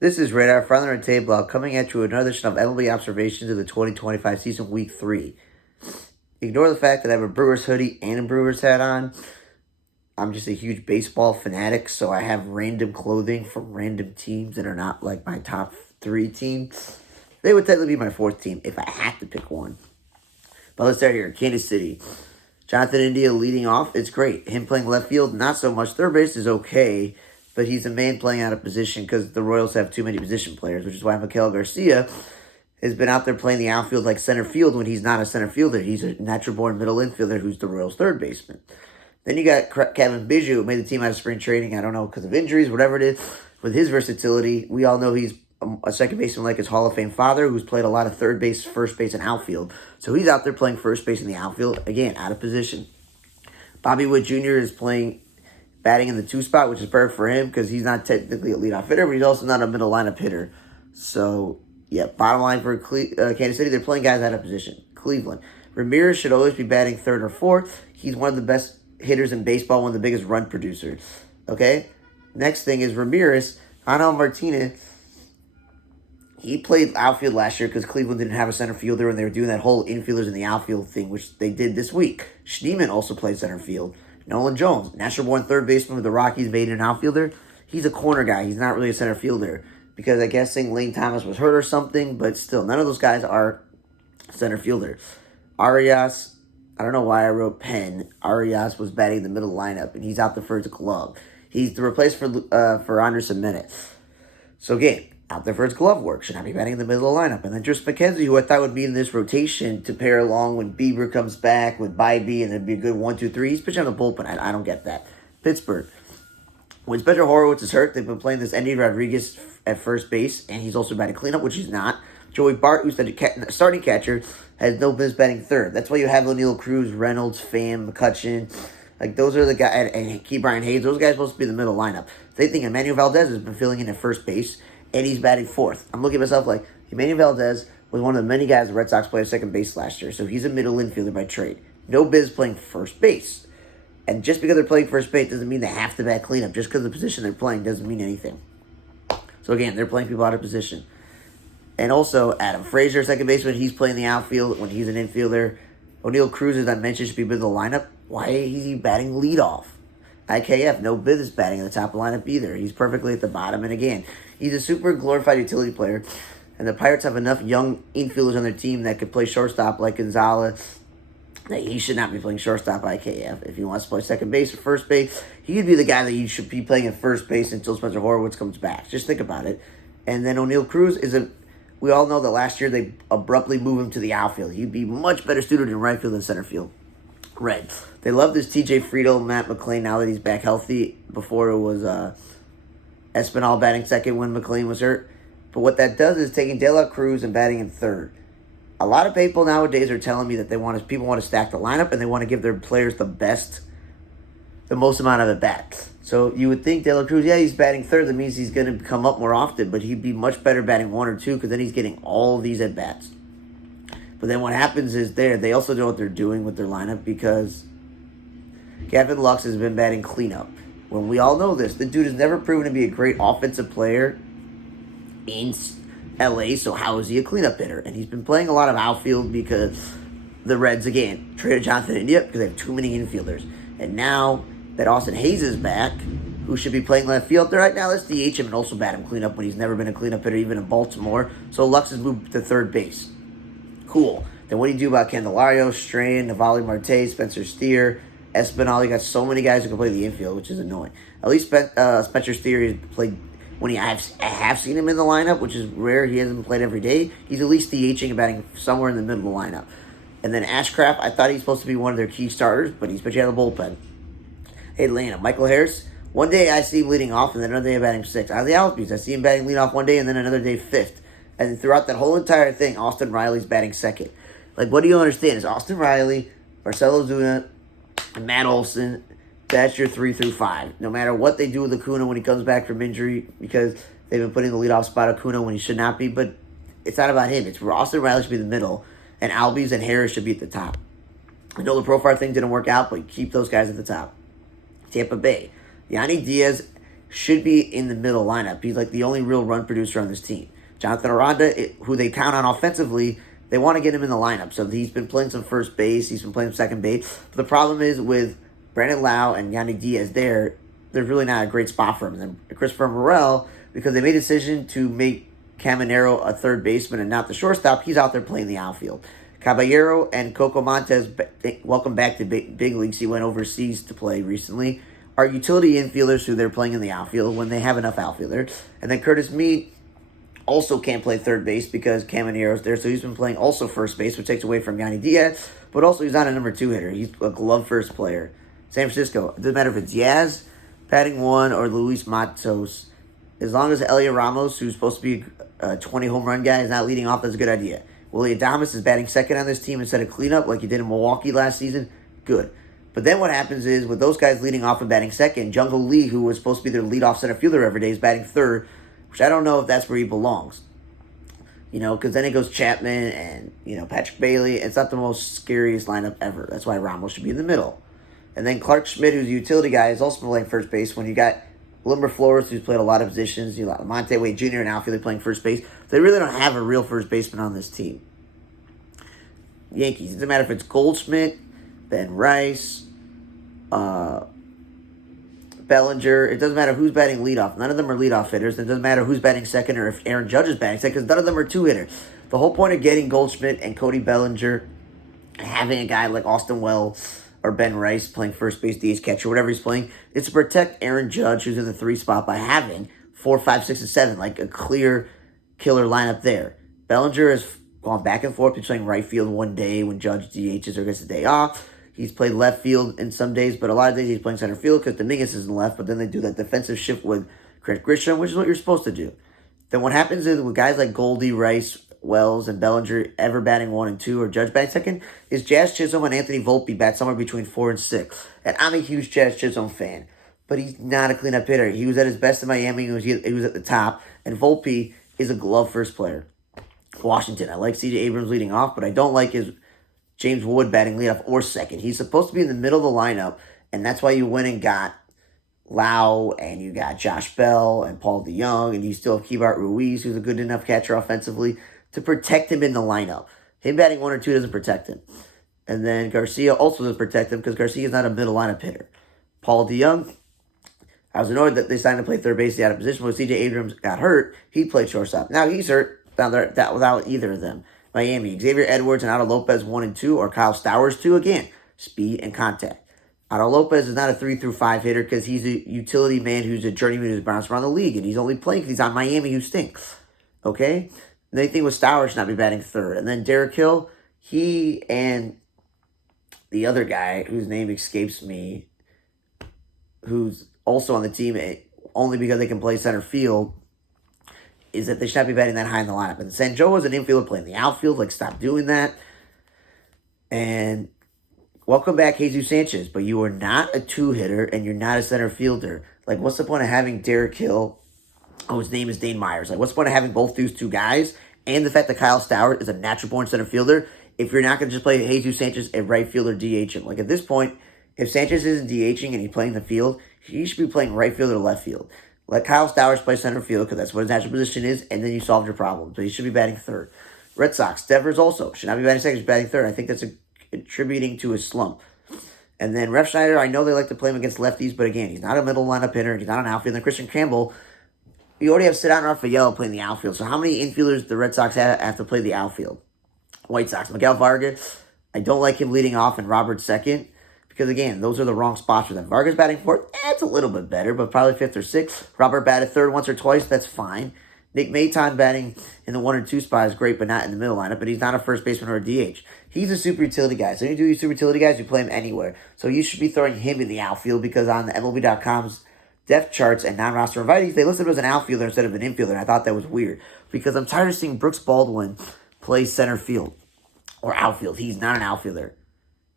This is Radar Front and Table coming at you with another edition of MLB Observations of the 2025 season, Week 3. Ignore the fact that I have a Brewers hoodie and a Brewers hat on. I'm just a huge baseball fanatic, so I have random clothing from random teams that are not like my top 3 teams. They would technically be my 4th team if I had to pick one. But let's start here. Kansas City. Jonathan India leading off. It's great. Him playing left field, not so much. Third base is okay, but he's a man playing out of position because the Royals have too many position players, which is why Miguel Garcia has been out there playing the outfield like center field when he's not a center fielder. He's a natural-born middle infielder who's the Royals' third baseman. Then you got Kevin Biggio, who made the team out of spring training. I don't know, because of injuries, whatever it is. With his versatility, we all know he's a second baseman like his Hall of Fame father, who's played a lot of third base, first base, and outfield. So he's out there playing first base in the outfield, again, out of position. Bobby Witt Jr. is batting in the 2 spot, which is perfect for him because he's not technically a leadoff hitter, but he's also not a middle lineup hitter. So, yeah, bottom line for Kansas City, they're playing guys out of position. Cleveland. Ramirez should always be batting third or fourth. He's one of the best hitters in baseball, one of the biggest run producers. Okay? Next thing is Ramirez. Angel Martinez, he played outfield last year because Cleveland didn't have a center fielder, and they were doing that whole infielders in the outfield thing, which they did this week. Schneemann also played center field. Nolan Jones, natural-born third baseman with the Rockies, made an outfielder. He's a corner guy. He's not really a center fielder because I guess Lane Thomas was hurt or something, but still, none of those guys are center fielders. Arias, I don't know why I wrote Penn. Arias was batting in the middle lineup, and he's out there for his glove. He's the replacement for Anderson Minute. So, again, out there for his glove work. Should not be batting in the middle of the lineup. And then just McKenzie, who I thought would be in this rotation to pair along when Bieber comes back with Bybee, and it'd be a good 1-2-3. He's pitching on the bullpen. I don't get that. Pittsburgh. When Spencer Horwitz is hurt, they've been playing this Endy Rodriguez at first base, and he's also batting cleanup, which he's not. Joey Bart, who's the starting catcher, has no business batting third. That's why you have O'Neal Cruz, Reynolds, Pham, McCutchen. Like, those are the guys, and Key Brian Hayes, those guys are supposed to be in the middle lineup. Same thing, Emmanuel Valdez has been filling in at first base, and he's batting fourth. I'm looking at myself like, Emmanuel Valdez was one of the many guys the Red Sox played at second base last year, so he's a middle infielder by trade. No biz playing first base. And just because they're playing first base doesn't mean they have to bat cleanup. Just because the position they're playing doesn't mean anything. So again, they're playing people out of position. And also, Adam Frazier, second baseman, he's playing the outfield when he's an infielder. O'Neal Cruz, as I mentioned, should be middle of the lineup. Why is he batting leadoff? IKF, no business batting at the top of the lineup either. He's perfectly at the bottom. And again, he's a super glorified utility player. And the Pirates have enough young infielders on their team that could play shortstop like Gonzalez. That he should not be playing shortstop IKF. If he wants to play second base or first base, he'd be the guy that you should be playing at first base until Spencer Horwitz comes back. Just think about it. And then O'Neal Cruz we all know that last year they abruptly moved him to the outfield. He'd be much better suited in right field than center field. Reds. They love this TJ Friedel, Matt McLean now that he's back healthy. Before it was Espinal batting second when McLean was hurt. But what that does is taking De La Cruz and batting in third. A lot of people nowadays are telling me that people want to stack the lineup and they want to give their players the most amount of at-bats. So you would think De La Cruz, he's batting third. That means he's going to come up more often, but he'd be much better batting 1 or 2 because then he's getting all of these at-bats. But then what happens is they also know what they're doing with their lineup because Gavin Lux has been batting cleanup. When we all know this, the dude has never proven to be a great offensive player in LA, so how is he a cleanup hitter? And he's been playing a lot of outfield because the Reds, again, traded Jonathan India because they have too many infielders. And now that Austin Hayes is back, who should be playing left field right now, let's DH him and also bat him cleanup when he's never been a cleanup hitter, even in Baltimore. So Lux has moved to third base. Cool. Then what do you do about Candelario, Strain, Navali Marte, Spencer Steer, Espinal? You got so many guys who can play the infield, which is annoying. At least Spencer Steer has played when I have seen him in the lineup, which is rare. He hasn't played every day. He's at least DHing and batting somewhere in the middle of the lineup. And then Ashcraft, I thought he's supposed to be one of their key starters, but he's pitching out of the bullpen. Atlanta, Michael Harris. One day I see him leading off, and then another day batting 6th. Out of the Albies, I see him batting lead off one day, and then another day 5th. And throughout that whole entire thing, Austin Riley's batting 2nd. Like, what do you understand? Is Austin Riley, Marcelo Zuna, and Matt Olson, that's your 3 through 5. No matter what they do with Acuna when he comes back from injury, because they've been putting the leadoff spot Acuna when he should not be, but it's not about him. It's Austin Riley should be in the middle, and Albies and Harris should be at the top. I know the Profar thing didn't work out, but keep those guys at the top. Tampa Bay. Yanni Diaz should be in the middle lineup. He's like the only real run producer on this team. Jonathan Aranda, who they count on offensively, they want to get him in the lineup. So he's been playing some first base. He's been playing some second base. But the problem is with Brandon Lau and Yanni Diaz there's really not a great spot for him. And then Christopher Morel, because they made a decision to make Caminero a third baseman and not the shortstop, he's out there playing the outfield. Caballero and Coco Montes, welcome back to big leagues. He went overseas to play recently. Are utility infielders who they're playing in the outfield when they have enough outfielders. And then Curtis Mead also can't play third base because Caminero's there. So he's been playing also first base, which takes away from Yanni Diaz. But also he's not a number 2 hitter. He's a glove first player. San Francisco, it doesn't matter if it's Yaz, batting 1, or Luis Matos. As long as Elia Ramos, who's supposed to be a 20 home run guy, is not leading off, that's a good idea. Willie Adames is batting second on this team instead of cleanup like he did in Milwaukee last season. Good. But then what happens is, with those guys leading off and batting second, Jungle Lee, who was supposed to be their leadoff center fielder every day, is batting third, which I don't know if that's where he belongs. Because then it goes Chapman and, Patrick Bailey. It's not the most scariest lineup ever. That's why Ramos should be in the middle. And then Clark Schmidt, who's a utility guy, is also playing first base. When you got Limber Flores, who's played a lot of positions, you got Monte Wade Jr. and outfield playing first base. They really don't have a real first baseman on this team. Yankees, it doesn't matter if it's Goldschmidt, Ben Rice, Bellinger. It doesn't matter who's batting leadoff. None of them are leadoff hitters. It doesn't matter who's batting second or if Aaron Judge is batting second, because none of them are 2 hitters. The whole point of getting Goldschmidt and Cody Bellinger, having a guy like Austin Wells or Ben Rice playing first base, DH catcher, whatever he's playing, it's to protect Aaron Judge, who's in the 3 spot, by having 4, 5, 6, and 7, like a clear killer lineup there. Bellinger has gone back and forth between right field one day when Judge DHs or gets the day off. He's played left field in some days, but a lot of days he's playing center field because Dominguez isn't left, but then they do that defensive shift with Craig Grisham, which is what you're supposed to do. Then what happens is with guys like Goldie, Rice, Wells, and Bellinger ever batting 1 and 2 or Judge batting second, is Jazz Chisholm and Anthony Volpe bat somewhere between 4 and 6. And I'm a huge Jazz Chisholm fan, but he's not a cleanup hitter. He was at his best in Miami. He was at the top, and Volpe is a glove first player. Washington, I like C.J. Abrams leading off, but I don't like his James Wood batting leadoff or second. He's supposed to be in the middle of the lineup, and that's why you went and got Lau, and you got Josh Bell and Paul DeYoung, and you still have Keibart Ruiz, who's a good enough catcher offensively, to protect him in the lineup. Him batting 1 or 2 doesn't protect him. And then Garcia also doesn't protect him because Garcia is not a middle lineup hitter. Paul DeYoung, I was annoyed that they signed to play third base out of position. When C.J. Abrams got hurt, he played shortstop. Now he's hurt. That without either of them. Miami, Xavier Edwards and Otto Lopez 1 and 2, or Kyle Stowers 2. Again, speed and contact. Otto Lopez is not a 3 through 5 hitter because he's a utility man who's a journeyman who's bounced around the league, and he's only playing because he's on Miami, who stinks. Okay? And the thing with Stowers should not be batting third. And then Derek Hill, he and the other guy whose name escapes me, who's also on the team only because they can play center field, is that they should not be batting that high in the lineup. And Sanjo is an infielder playing the outfield. Like, stop doing that. And welcome back, Jesus Sanchez. But you are not a 2-hitter, and you're not a center fielder. Like, what's the point of having Derek Hill? Oh, his name is Dane Myers. Like, what's the point of having both these 2 guys? And the fact that Kyle Stowers is a natural-born center fielder if you're not going to just play Jesus Sanchez at right field or DH him. Like, at this point, if Sanchez isn't DHing and he's playing the field, he should be playing right field or left field. Let Kyle Stowers play center field because that's what his natural position is, and then you solve your problem. So he should be batting third. Red Sox, Devers also should not be batting second, he's batting third. I think that's contributing to his slump. And then Ref Schneider, I know they like to play him against lefties, but again, he's not a middle lineup hitter. He's not an outfielder. And Christian Campbell, you already have Cedar and Rafael playing the outfield. So how many infielders the Red Sox have to play the outfield? White Sox, Miguel Vargas, I don't like him leading off and Robert second. Because, again, those are the wrong spots for them. Vargas batting fourth, it's a little bit better, but probably 5th or 6th. Robert batted third once or twice, that's fine. Nick Maton batting in the 1 or 2 spot is great, but not in the middle lineup. But he's not a first baseman or a DH. He's a super utility guy. So when you do these super utility guys, you play him anywhere. So you should be throwing him in the outfield because on the MLB.com's depth charts and non-roster invitees, they listed him as an outfielder instead of an infielder. And I thought that was weird because I'm tired of seeing Brooks Baldwin play center field or outfield. He's not an outfielder.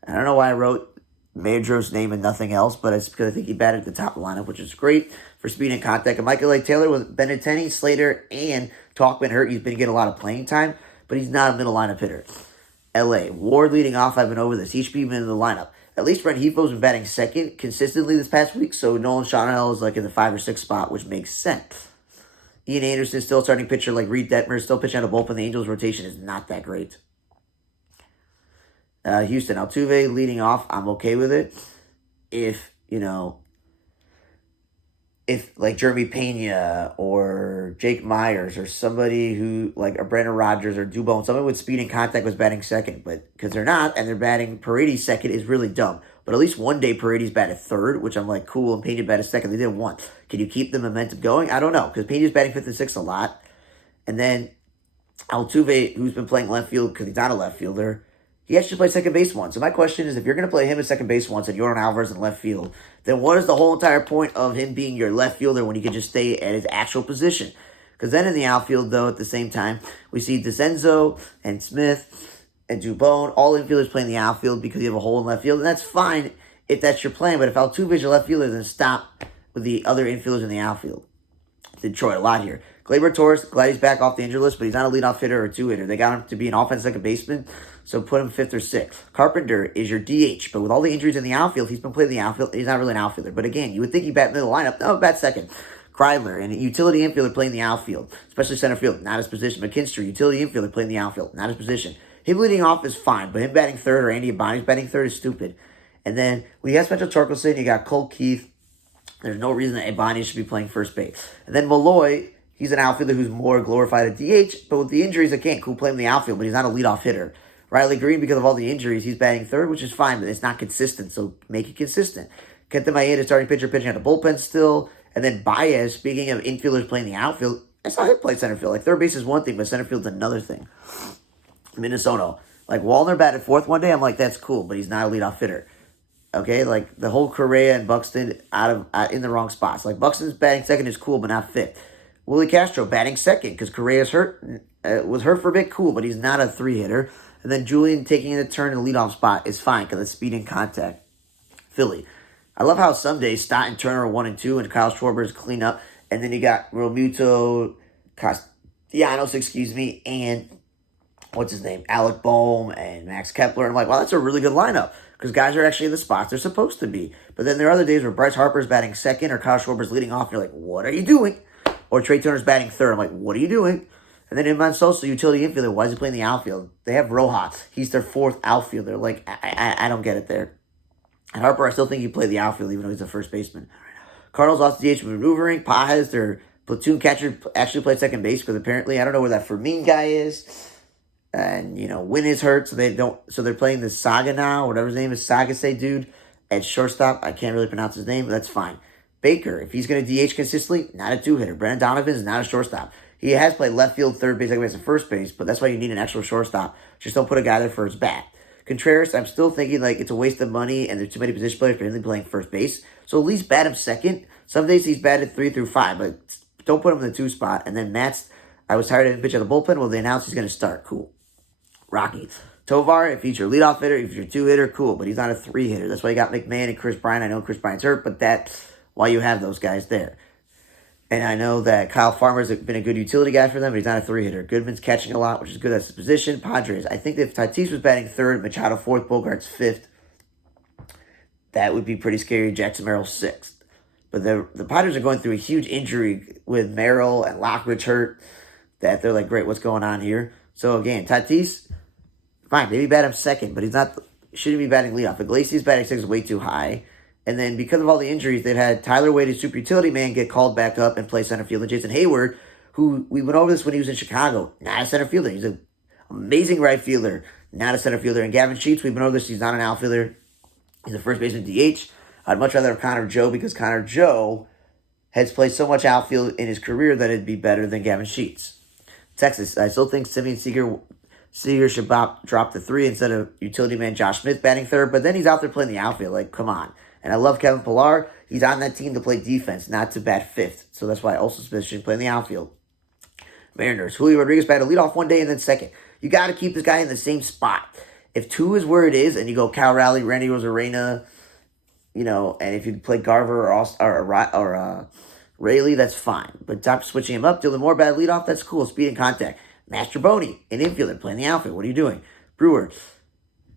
I don't know why I wrote Madro's name and nothing else, but it's because I think he batted at the top of the lineup, which is great for speed and contact. And Michael A. Taylor with Benintendi, Slater, and Talkman hurt. He's been getting a lot of playing time, but he's not a middle lineup hitter. LA, Ward leading off. I've been over this. He should be in the lineup. At least Brent Heathro's been batting second consistently this past week, so Nolan Schanuel is like in the 5 or 6 spot, which makes sense. Ian Anderson is still starting pitcher like Reed Detmer, still pitching out of bullpen. The Angels' rotation is not that great. Houston, Altuve leading off, I'm okay with it. If like Jeremy Pena or Jake Myers or somebody who, like a Brandon Rogers or Dubon, somebody with speed and contact was batting second, but because they're not, and they're batting Paredes second is really dumb. But at least one day Paredes batted third, which I'm like, cool, and Pena batted second. They did one. Can you keep the momentum going? I don't know, because Pena's batting fifth and sixth a lot. And then Altuve, who's been playing left field because he's not a left fielder, he actually played second base once. So my question is, if you're going to play him at second base once and Yordan Alvarez in left field, then what is the whole entire point of him being your left fielder when he can just stay at his actual position? Because then in the outfield, though, at the same time, we see DeCenzo and Smith and Dubon, all infielders playing the outfield because you have a hole in left field. And that's fine if that's your plan. But if Altuve is your left fielder, then stop with the other infielders in the outfield. Detroit a lot here. Gleyber Torres, glad he's back off the injured list, but he's not a leadoff hitter or a two-hitter. They got him to be an offensive second baseman, so put him fifth or sixth. Carpenter is your DH, but with all the injuries in the outfield, he's been playing the outfield. He's not really an outfielder. But again, you would think he'd bat middle lineup. No, bat second. Kreidler, and a utility infielder playing the outfield, especially center field, not his position. McKinstry, utility infielder playing the outfield, not his position. Him leading off is fine, but him batting third or Andy Abani's batting third is stupid. And then when you have Spencer Torkelson, you got Cole Keith. There's no reason that Abani should be playing first base. And then Malloy, he's an outfielder who's more glorified at DH, but with the injuries, I can't cool play him in the outfield, but he's not a leadoff hitter. Riley Green, because of all the injuries, he's batting third, which is fine, but it's not consistent, so make it consistent. Kenta Maeda, starting pitcher, pitching out of bullpen still. And then Baez, speaking of infielders playing the outfield, I saw him play center field. Like, third base is one thing, but center field's another thing. Minnesota. Like, Wallner batted fourth one day, I'm like, that's cool, but he's not a leadoff hitter. Okay, like, the whole Correa and Buxton in the wrong spots. Like, Buxton's batting second is cool, but not fifth. Willie Castro batting second because Correa's hurt, was hurt for a bit, cool, but he's not a three-hitter. And then Julian taking a turn in the leadoff spot is fine because it's speed and contact. Philly. I love how some days Stott and Turner are 1 and 2 and Kyle Schwarber's clean up. And then you got Romuto Castellanos, and what's his name? Alec Boehm and Max Kepler. And I'm like, wow, that's a really good lineup because guys are actually in the spots they're supposed to be. But then there are other days where Bryce Harper's batting second or Kyle Schwarber's leading off. And you're like, what are you doing? Or Trey Turner's batting third. I'm like, what are you doing? And then Iman Sosa, utility infielder, why is he playing the outfield? They have Rojas. He's their fourth outfielder. Like, I don't get it there. And Harper, I still think he played the outfield, even though he's a first baseman. Cardinals lost the DH maneuvering. Pajes, their platoon catcher, actually played second base because apparently, I don't know where that Fermin guy is. And, Wynn is hurt, so they're playing the Saga now, whatever his name is, Sagase dude, at shortstop. I can't really pronounce his name, but that's fine. Baker, if he's going to DH consistently, not a two-hitter. Brendan Donovan is not a shortstop. He has played left field, third base, second base, and first base, but that's why you need an actual shortstop. Just don't put a guy there for his bat. Contreras, I'm still thinking like it's a waste of money and there's too many position players for him to be playing first base. So at least bat him second. Some days he's batted 3 through 5, but don't put him in the 2 spot. And then Matz, I was tired of him pitching out the bullpen. Well, they announced he's going to start. Cool. Rocky. Tovar, if he's your leadoff hitter, if you're a 2-hitter, cool. But he's not a 3-hitter. That's why you got McMahon and Chris Bryant. I know Chris Bryant's hurt, but that's why you have those guys there. And I know that Kyle Farmer's been a good utility guy for them, but he's not a 3-hitter. Goodman's catching a lot, which is good. That's his position. Padres, I think that if Tatis was batting third, Machado fourth, Bogarts fifth, that would be pretty scary. Jackson Merrill sixth. But the Padres are going through a huge injury with Merrill and Lockridge hurt that they're like, great, what's going on here? So again, Tatis, fine, maybe bat him second, but shouldn't be batting leadoff. Iglesias batting sixth is way too high. And then because of all the injuries, they've had Tyler Wade, a super utility man, get called back up and play center field. And Jason Hayward, who we went over this when he was in Chicago, not a center fielder. He's an amazing right fielder, not a center fielder. And Gavin Sheets, we've been over this. He's not an outfielder. He's a first baseman DH. I'd much rather have Connor Joe because Connor Joe has played so much outfield in his career that it'd be better than Gavin Sheets. Texas, I still think Simeon Seager should drop the 3 instead of utility man Josh Smith batting third. But then he's out there playing the outfield. Like, come on. And I love Kevin Pillar. He's on that team to play defense, not to bat fifth. So that's why also Smith should play in the outfield. Mariners. Julio Rodriguez batted leadoff one day and then second. You got to keep this guy in the same spot. If 2 is where it is, and you go Cal Raleigh, Randy Rosarena, and if you play Garver or Rayleigh, that's fine. But stop switching him up. Dylan Moore batted leadoff, that's cool. Speed and contact. Master Boney, an infielder, playing the outfield. What are you doing? Brewer.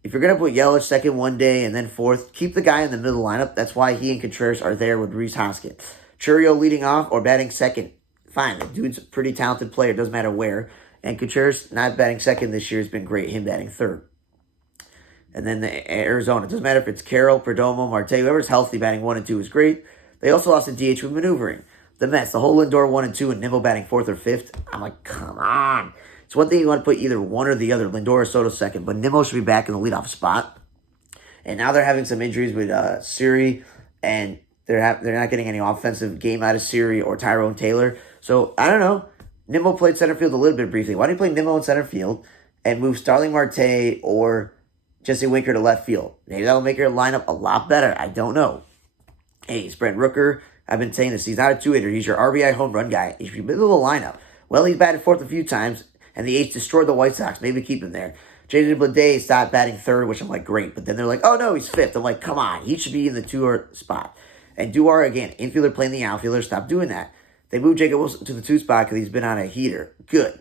if you're going to put Yelich second one day and then fourth, keep the guy in the middle lineup. That's why he and Contreras are there with Rhys Hoskins. Churio leading off or batting second. Fine, the dude's a pretty talented player. Doesn't matter where. And Contreras not batting second this year has been great. Him batting third. And then the Arizona. It doesn't matter if it's Carroll, Perdomo, Marte. Whoever's healthy batting 1 and 2 is great. They also lost a DH with maneuvering. The Mets, the whole Lindor 1 and 2 and Nimmo batting 4th or 5th. I'm like, come on. It's one thing you want to put either one or the other. Lindor or Soto second. But Nimmo should be back in the leadoff spot. And now they're having some injuries with Siri. And they're not getting any offensive game out of Siri or Tyrone Taylor. So, I don't know. Nimmo played center field a little bit briefly. Why don't you play Nimmo in center field and move Starling Marte or Jesse Winker to left field? Maybe that'll make your lineup a lot better. I don't know. Hey, it's Brent Rooker. I've been saying this. He's not a two-hitter. He's your RBI home run guy. He should be middle of the lineup. Well, he's batted fourth a few times, and the A's destroyed the White Sox. Maybe keep him there. JJ Bleday stopped batting third, which I'm like, great. But then they're like, oh, no, he's fifth. I'm like, come on. He should be in the 2 spot. And Duar, again, infielder playing the outfielder. Stop doing that. They moved Jacob Wilson to the 2 spot because he's been on a heater. Good.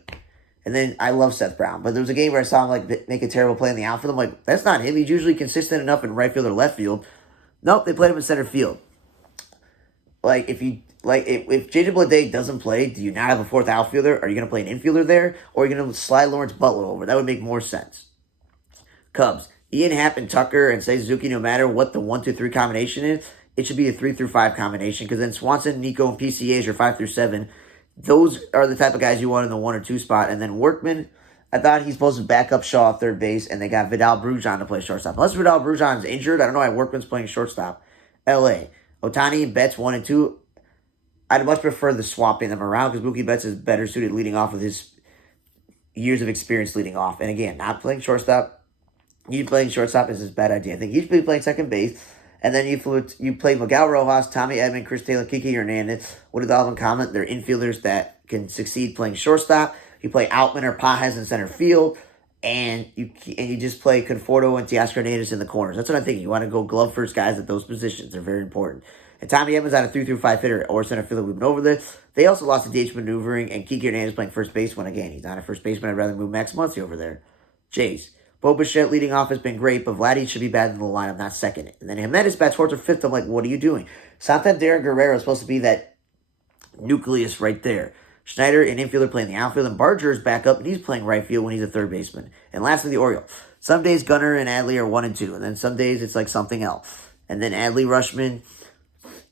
And then I love Seth Brown. But there was a game where I saw him like make a terrible play in the outfield. I'm like, that's not him. He's usually consistent enough in right field or left field. Nope, they played him in center field. Like, if JJ Bleday doesn't play, do you not have a 4th outfielder? Are you going to play an infielder there? Or are you going to slide Lawrence Butler over? That would make more sense. Cubs. Ian Happ and Tucker and Seiya Suzuki, no matter what the 1, 2, 3 combination is, it should be a 3 through 5 combination. Because then Swanson, Nico, and PCA is your 5 through 7. Those are the type of guys you want in the 1 or 2 spot. And then Workman, I thought he's supposed to back up Shaw at third base. And they got Vidal Brujan to play shortstop. Unless Vidal Brujan is injured, I don't know why Workman's playing shortstop. LA. Otani and Betts 1 and 2. I'd much prefer the swapping them around because Mookie Betts is better suited leading off with his years of experience leading off. And again, not playing shortstop. You playing shortstop is a bad idea. I think you should be playing second base. And then you play Miguel Rojas, Tommy Edman, Chris Taylor, Kiki Hernandez. What did all of them comment? They're infielders that can succeed playing shortstop. You play Outman or Pajes in center field. And you just play Conforto and Teoscar Hernandez in the corners. That's what I'm thinking. You want to go glove first guys at those positions. They're very important. And Tommy Edman's on a 3 through 5 hitter or center fielder. We've been over this. They also lost to DH maneuvering, and Kiki Hernandez playing first baseman again. He's not a first baseman. I'd rather move Max Muncy over there. Jays. Bo Bichette leading off has been great, but Vladdy should be bad in the lineup, not second. And then Jimenez bats 4th or 5th. I'm like, what are you doing? Santander and Guerrero is supposed to be that nucleus right there. Schneider, an infielder, playing the outfield, and Barger is back up, and he's playing right field when he's a third baseman. And lastly, the Orioles. Some days Gunnar and Adley are 1 and 2, and then some days it's like something else. And then Adley, Rushman,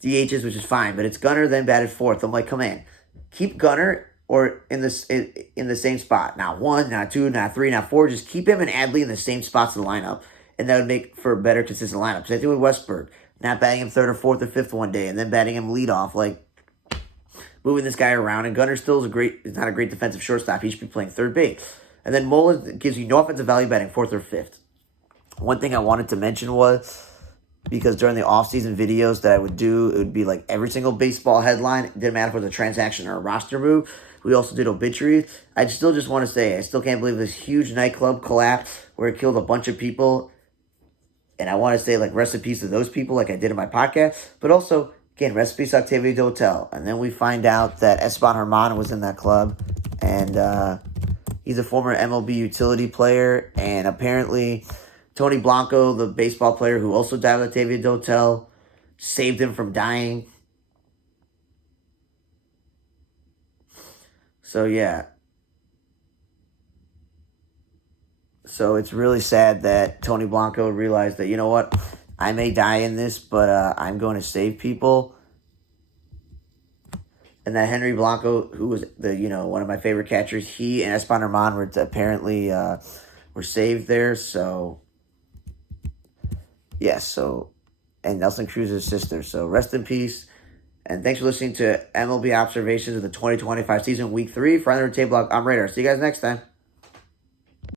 DHs, which is fine, but it's Gunnar then batted 4th. I'm like, come on, keep Gunnar or in the same spot. Not 1, not 2, not 3, not 4. Just keep him and Adley in the same spots of the lineup, and that would make for a better, consistent lineup. Same thing with Westberg, not batting him 3rd or 4th or 5th one day, and then batting him leadoff, like moving this guy around. And Gunnar still is not a great defensive shortstop. He should be playing third base. And then Mullins gives you no offensive value batting 4th or 5th. One thing I wanted to mention was, because during the off-season videos that I would do, it would be like every single baseball headline. It didn't matter if it was a transaction or a roster move. We also did obituaries. I still just want to say, I still can't believe this huge nightclub collapse where it killed a bunch of people. And I want to say, like, rest in peace to those people like I did in my podcast. But also, again, rest in peace to Octavio Dotel. And then we find out that Esteban Herman was in that club. And he's a former MLB utility player. And apparently Tony Blanco, the baseball player who also died with Octavio Dotel, saved him from dying. So, yeah. So, it's really sad that Tony Blanco realized that, you know what, I may die in this, but I'm going to save people. And that Henry Blanco, who was one of my favorite catchers, he and Esteban Herman were apparently were saved there. So, yes. So, and Nelson Cruz's sister. So, rest in peace. And thanks for listening to MLB Observations of the 2025 season, week 3. For Under the Table, I'm Radar. See you guys next time.